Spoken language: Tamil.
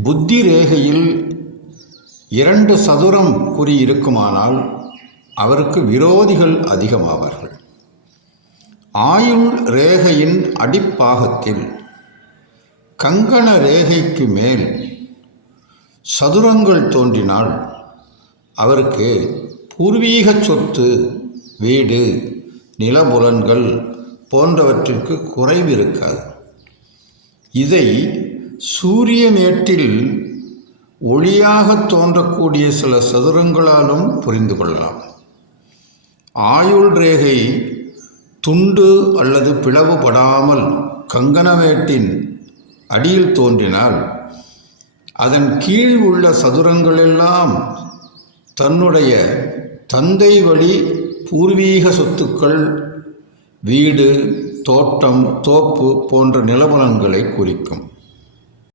புத்தி ரேகையில் இரண்டு சதுரம் குறி இருக்குமானால் அவருக்கு விரோதிகள் அதிகமாவார்கள். ஆயுள் ரேகையின் அடிப்பாகத்தில் கங்கண ரேகைக்கு மேல் சதுரங்கள் தோன்றினால் அவருக்கு பூர்வீக சொத்து வீடு நிலபுலன்கள் போன்றவற்றிற்கு குறைவு இருக்காது. இதை சூரியமேட்டில் ஒளியாக தோன்றக்கூடிய சில சதுரங்களாலும் புரிந்து கொள்ளலாம். ஆயுள் ரேகை துண்டு அல்லது பிளவுபடாமல் கங்கனமேட்டின் அடியில் தோன்றினால் அதன் கீழ் உள்ள சதுரங்களெல்லாம் தன்னுடைய தந்தை வழி பூர்வீக சொத்துக்கள் வீடு தோட்டம் தோப்பு போன்ற நிலபலன்களை குறிக்கும்.